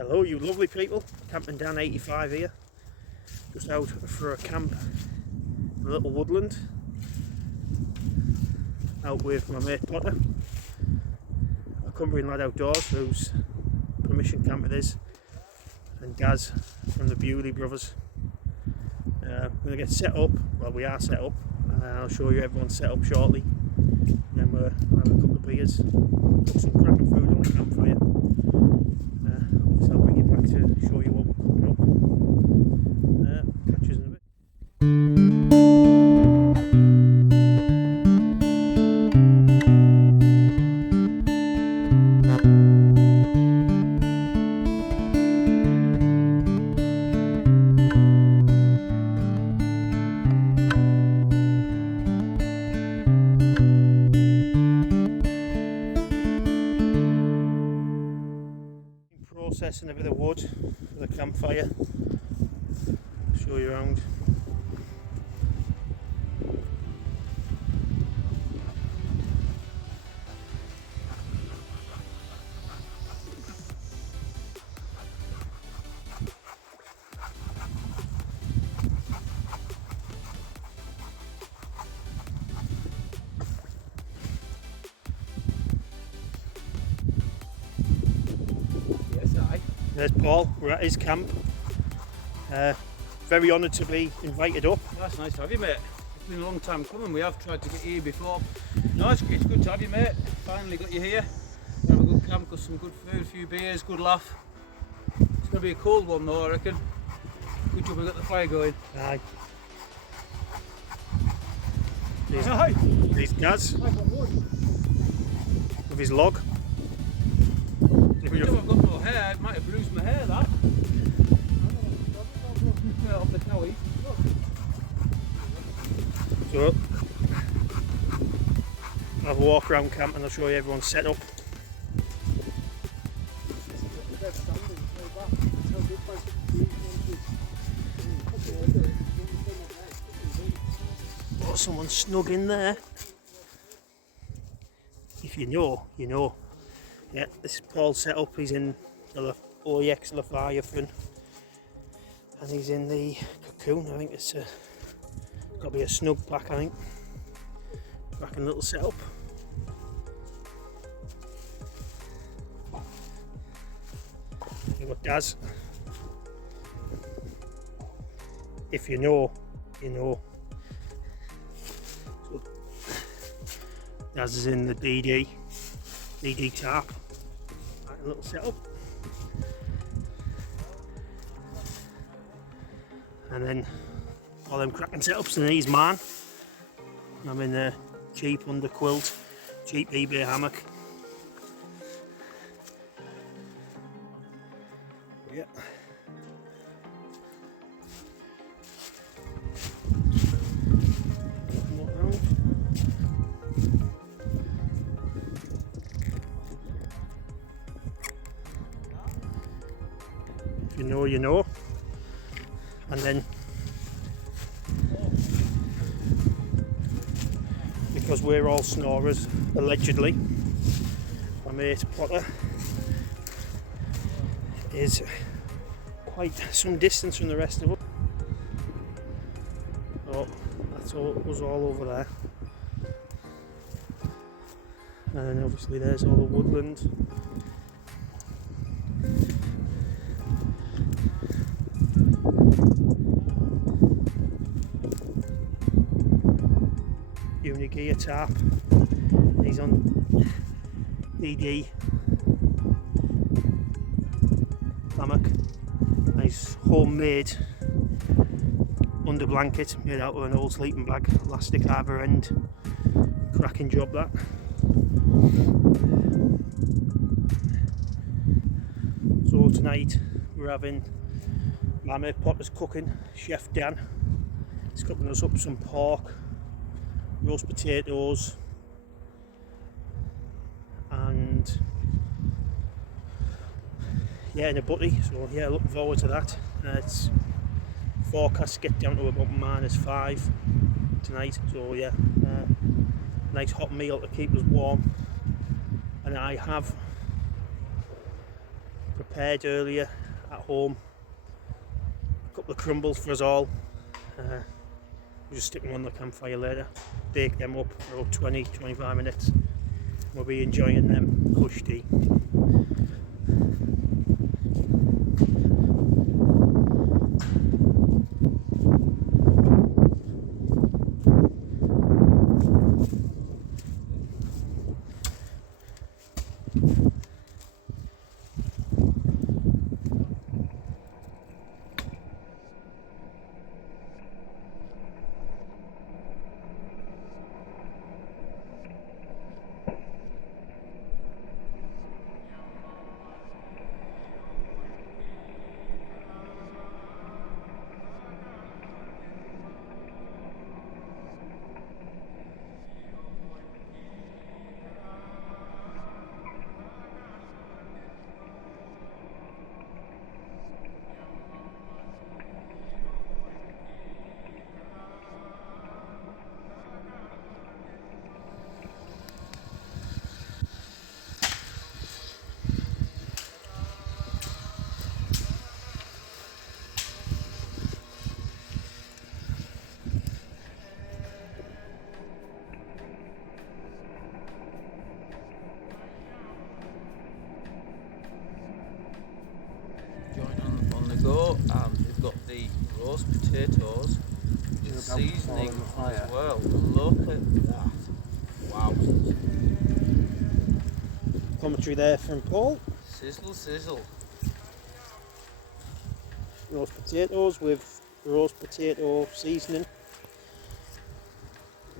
Hello you lovely people, Camping Dan 85 here, just out for a camp in a little woodland, out with my mate Potter, a Cumbrian lad outdoors whose permission camp it is, and Daz from the Bewley brothers. We're going to get set up, well we are set up, and I'll show you everyone's set up shortly, and then we'll have a couple of beers, cook some cracking food on the campfire. Obviously I'll bring you back to show you what we're cooking up. Catch us in a bit. Processing a bit of wood for the campfire. Show you around. There's Paul, we're at his camp. Very honoured to be invited up. That's nice to have you, mate. It's been a long time coming. We have tried to get here before. No, it's good to have you, mate. Finally got you here. We have a good camp, got some good food, a few beers, good laugh. It's going to be a cold one though, I reckon. Good job we got the fire going. Aye. Aye. There's Daz with his log. I've got no hair, it might have bruised my hair, that. Off the cowie. So, I'll have a walk around camp and I'll show you everyone's set up. Oh, someone's snug in there. If you know, you know. Yeah, this is Paul's set up. He's in the OEX Leviathan and he's in the cocoon. I think it's got to be a snug pack, I think. Cracking little setup. You've got Daz. If you know, you know. So, Daz is in the DD tarp. A little setup. And then all them cracking setups, and he's mine. I'm in a cheap under quilt, cheap eBay hammock. Yeah. If you know, you know. And then, because we're all snorers, allegedly, my mate Potter is quite some distance from the rest of us. Oh, that's all, it was all over there. And then obviously there's all the woodland. Unigear tarp. He's on DD hammock. Nice homemade under blanket made out of an old sleeping bag, elastic either end. Cracking job that. So tonight we're having my mate Potter's cooking, Chef Dan. He's cooking us up some pork, roast potatoes, and yeah, and a buttie. So yeah, looking forward to that. It's forecast to get down to about -5 tonight. So yeah, nice hot meal to keep us warm. And I have prepared earlier at home. A couple of crumbles for us all. We'll just stick them on the campfire later. Bake them up for about 20-25 minutes. We'll be enjoying them hush tea. Go, and we've got the roast potatoes with seasoning as well. Look at that. Wow. Commentary there from Paul. Sizzle, sizzle. Roast potatoes with roast potato seasoning.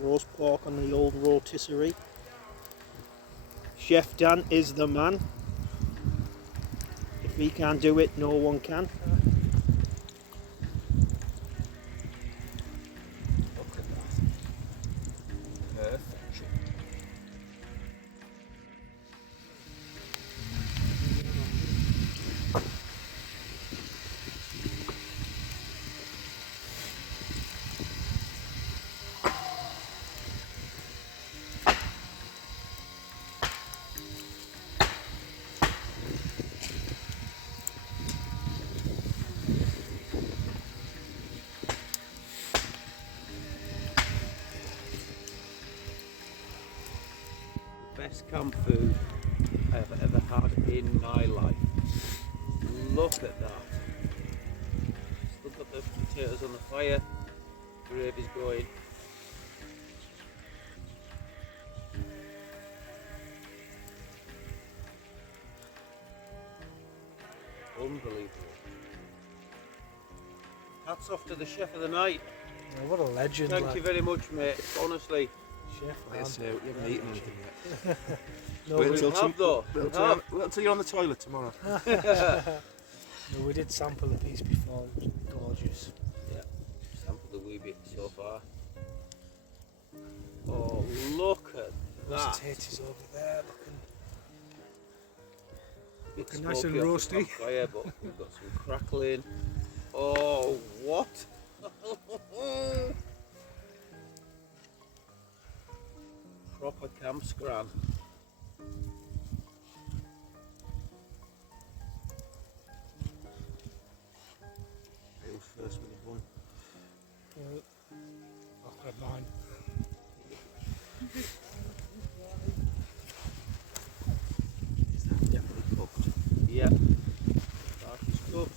Roast pork on the old rotisserie. Chef Dan is the man. If he can't do it, no one can. Look at that. Perfection. Best camp food I've ever had in my life. Look at that. Still got the potatoes on the fire, gravy's going. Unbelievable. Hats off to the chef of the night. Yeah, what a legend. Thank you very much, mate. Honestly. Chef, Yes, you haven't eaten anything yet. no, Wait we, till have though. Wait till you're on the toilet tomorrow. no, we did sample a piece before. It was gorgeous. Yeah, sampled a wee bit so far. Oh, look at Those that. tatties over there Bit looking nice and smoky off the roasty. campfire, but we've got some crackling. Oh, what? Proper camp scran. Who's first with the bun? I'll grab mine. Is that definitely cooked? Yeah. That is cooked.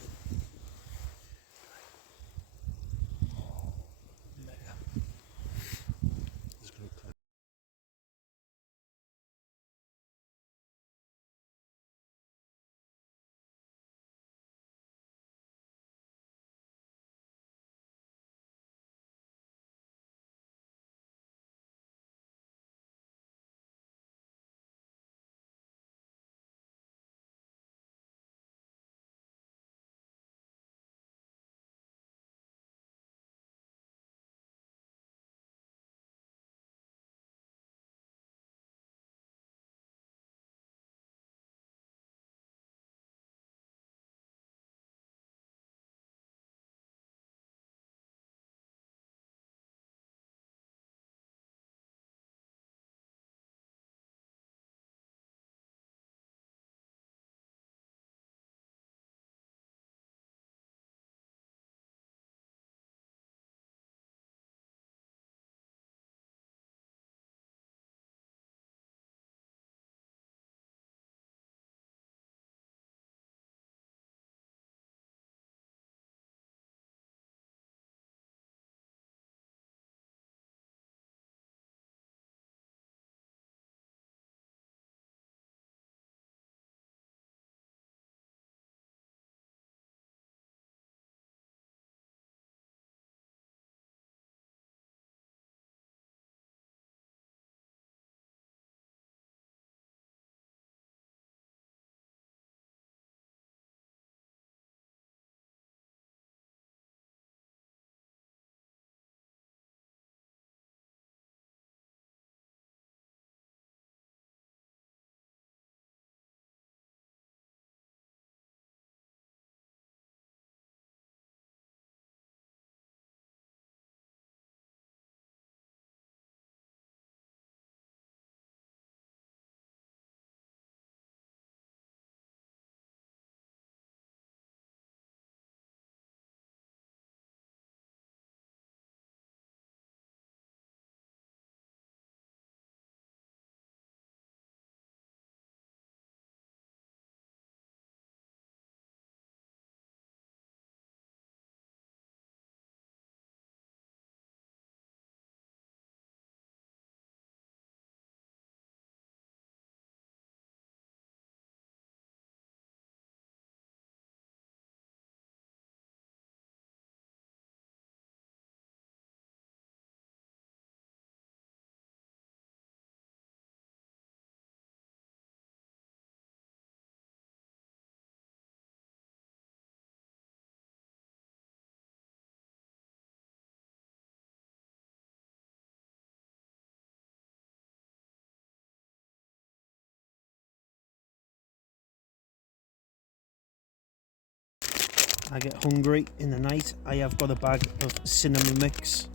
I get hungry in the night, I have got a bag of cinnamon mix.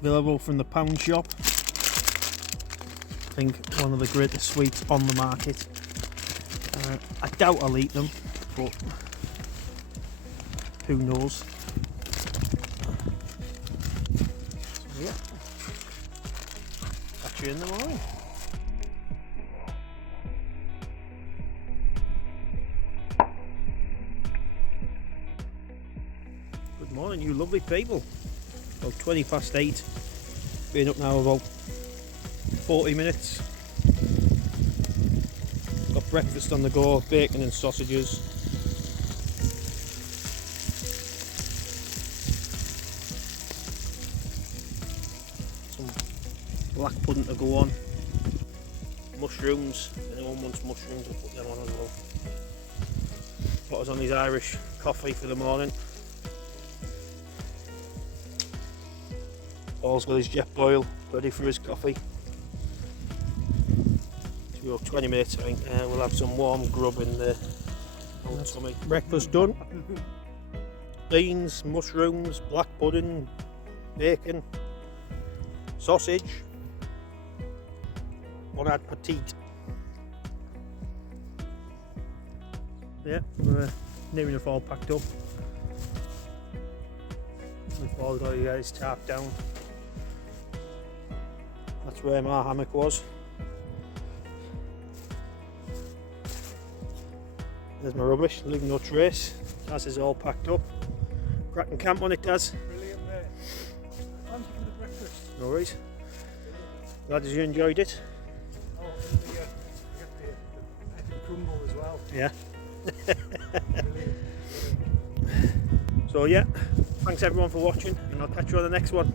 Available from the pound shop. I think one of the greatest sweets on the market. I doubt I'll eat them, but who knows. So yeah, catch you in the morning. Good morning, you lovely people. About 20 past 8. Been up now about 40 minutes. Got breakfast on the go, bacon and sausages. Some black pudding to go on. Mushrooms, if anyone wants mushrooms, I'll put them on as well. Potter's on his Irish coffee for the morning. Paul's got his jet boil ready for his coffee. So we've got 20 minutes, I think. We'll have some warm grub in the old tummy. Breakfast done. Beans, mushrooms, black pudding, bacon, sausage, bon appetit. Yeah, we're near enough all packed up. We've all got you guys tarp down. That's where my hammock was. There's my rubbish, leaving no trace. Daz is all packed up. Cracking camp on it, Daz. Brilliant, mate. Thank you for the breakfast. No worries. Glad you enjoyed it. Oh, and the crumble as well. Yeah. Brilliant. So yeah, thanks everyone for watching, and I'll catch you on the next one.